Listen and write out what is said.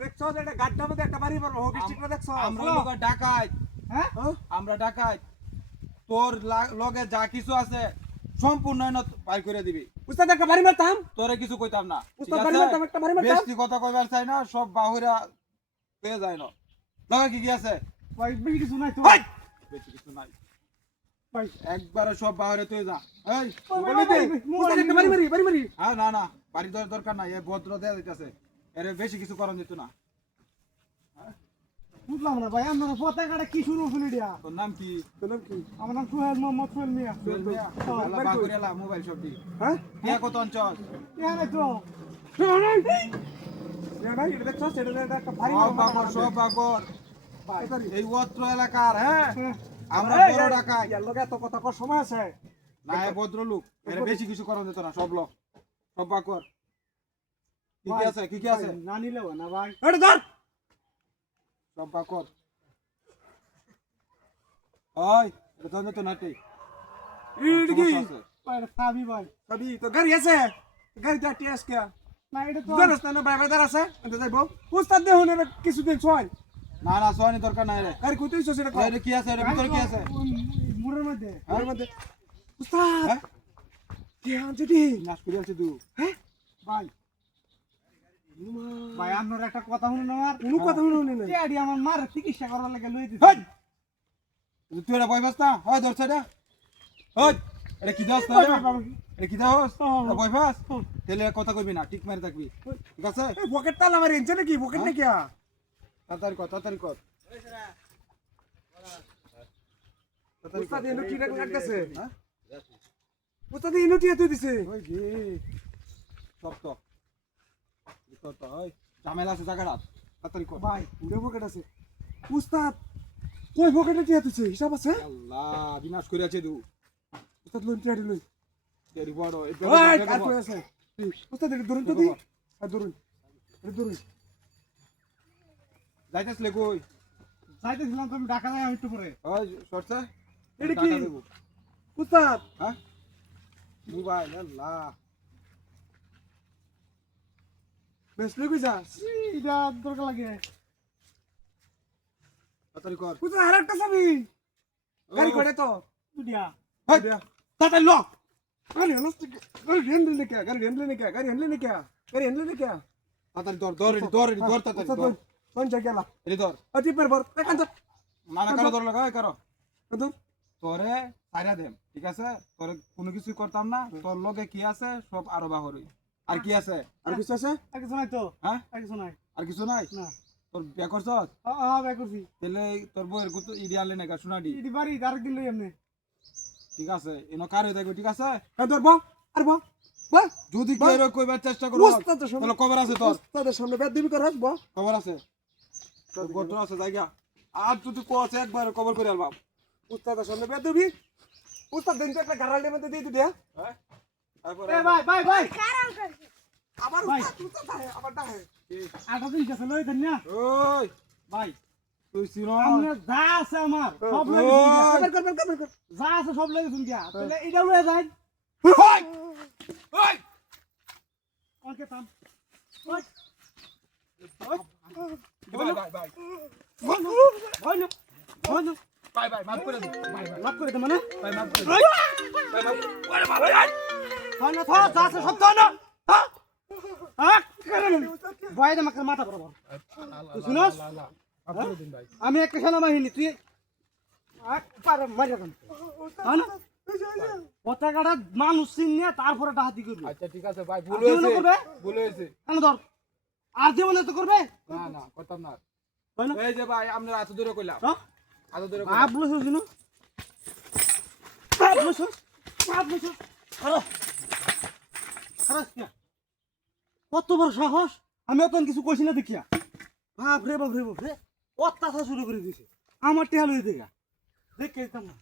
দেখছো এটা গাড্ডার মধ্যে একটা বাড়ি বড় হোক ঠিক না দেখছো আমরা লোক ডাকাত হ্যাঁ আমরা ডাকাত তোর লগে যা কিছু আছে সম্পূর্ণ বাইর করে দিবি উস্তাদ একটা বাড়ি মারতাম তোরে কিছু কইতাম না উস্তাদ বাড়ি মারতাম একটা বাড়ি মারতাম বেশি কথা কইবার চাই না সব বাহুরা পেয়ে যায় না লগে কি কি আছে ভাই বেশি কিছু নাই তো বেশি কিছু নাই ভাই একবারে সব বাহুরে তুই যা এই উস্তাদ একটা বাড়ি মারি হ্যাঁ না না বাড়ি দরকার নাই এই ভদ্র দেয়া দিতেছে এর বেশি কিছু করার যেত না বুঝলাম না ভাই আপনারা পতাকাটা কি শুরু হলো দিয়া তোর নাম কি আমার নাম সোহেল মোহাম্মদ সোহেল মিয়া আল্লাহ পাক করে লা মোবাইল সব দি হ্যাঁ কে কত অঞ্চল এখানে তো নাই এটা দেখছো এটা একটা বাড়ি সব বাগর এই অত্র এলাকার হ্যাঁ আমরা বড় ডাকাই এর লগে এত কথা কর সময় আছে না এ ভদ্রলোক এর বেশি কিছু করার যেত না সব লোক সব বাগর কি কি আছে কি কি আছে না নিলেও না ভাই এটা ধর সব বাগর ওই এটা তো তো নাটি ইড কি ভাই সাবি ভাই সাবি তো গাড়ি আছে গাড়ি দা টিএস কে না এটা তো জানাস না ভাই বাজার আছে এটা যাইবো উস্তাদ দেহ না কিছুদিন ছয় না না সোয়ানি দরকার নাই রে গাড়ি কইতেইছ সেটা এটা কি আছে এর ভিতরে কি আছে মুরের মধ্যে উস্তাদ হ্যাঁ কি আনছিস নাচ করে আছে তুই হ্যাঁ ভাই ভাই আপনার একটা কথা শুনুন আমার কোনো কথা শুনুন না এডি আমার মার চিকিৎসা করার লাগে লই দিছি তুই এটা বই বাস্তা হয় ধরছে এটা ওই এটা কি দাস না এটা কি দাস বই বাস তেলে কথা কইবি না ঠিক মারি থাকবি ঠিক আছে পকেট তালা মারি এনছে নাকি পকেট নাকি তাড়াতাড়ি কর উস্তাদ এনো কি লাগতেছে হ্যাঁ উস্তাদ এনো কি এত দিছে ওই যে সব তো ওই ঝামেলা আছে জায়গাটা তাড়াতাড়ি কর ভাই পুরো পকেট আছে উস্তাদ কই পকেটে কি আছে হিসাব আছে আল্লাহ বিনাশ করে আছে তুই উস্তাদ লই টিয়ারি লই তেরি বড় এই ওই আর কই আছে উস্তাদ এটা ধরুন তো দি আর ধরুন যাইতেছলে কই যাইতেছিলাম তুমি ঢাকা যাই আমি একটু পরে ওই সরছে এটা কি উস্তাদ হ্যাঁ মোবাইল আল্লাহ বেশ লই কই যাস এটা দরকার লাগে তাড়াতাড়ি কর উস্তাদ আরেকটা চাবি গাড়ি করে তো দুডিয়া হাই তাড়াতাড়ি ল গাড়ি হ্যান্ডেল নে কে গাড়ি হ্যান্ডেল নে কে তাড়াতাড়ি ধর তাড়াতাড়ি ধর কোন জায়গা এরি ধর অতি পর বর কান তো না না কারো ধর লাগা কারো তো তোরে সাইরা দেম ঠিক আছে তোরে কোনো কিছু করতাম না তোর লগে কি আছে সব আরো বাহরই আর কি আছে আর কিছু আছে আর কিছু নাই তো হ্যাঁ আর কিছু নাই আর কিছু নাই না তোর বিয়া করছস হ্যাঁ বাই করছি তাহলে তোর বউয়ের কত ইডিয়ালে না শোনাডি ইদি বাড়ি আরেক দিন লই এমনি ঠিক আছে এনো কারে দেখো ঠিক আছে হ্যাঁ ধর বল আর বল বল যদি কেউ এরকম কইবার চেষ্টা করো উস্তাদের সামনে তাহলে খবর আছে তোর উস্তাদের সামনে বেদ দিবি করস বল খবর আছে তোর গোত্র আছে জায়গা আর তুই কোচ একবার কভার করে আলবাম উস্তাদের সামনে বেদ দিবি উস্তাদ দিন তো একটা গারালের মধ্যে দিয়ে দিবি হ্যাঁ এ ভাই কারাল করছে আবার উস্তাদ আবার ডাহে আটা দিন কাছে লই দেন না ওই ভাই তুই সিনো আমনে যা আছে আমার সব লই কর যা আছে সব লই শুন গিয়া তাহলে এটা লই যাই ওই ওই ওকে থাম ভাই মাফ করে দে মাফ করে দে মানে ভাই মাফ করে দে ভাই মাফ ওরে বাবা হয় না থা যা আছে সব তো না হ্যাঁ বয় দে মাকে মাথা বরাবর তুই শুনস আমি একটা সেনাবাহিনী তুই পারে মারিয়া কেন হ্যাঁ না পতাকাটা মানুষ চিনিয়ে তারপরে ডাহাতি করবি আচ্ছা ঠিক আছে ভাই ভুল আর জীবনে হয়েছে করবে? ভুল হয়েছে কেন ধর আর জীবনে তো করবে না না করতাম না হয় না এই যে ভাই আমরা এত দূরে কইলাম হ্যাঁ এত দূরে বাপ বলেছ শুনো বাপ বলেছ কত বড় সাহস আমি অত কিছু কইছি না দেখিয়া বাপ রে অত্যাচার শুরু করে দিছে আমার টেহা লই দেখা দেখে না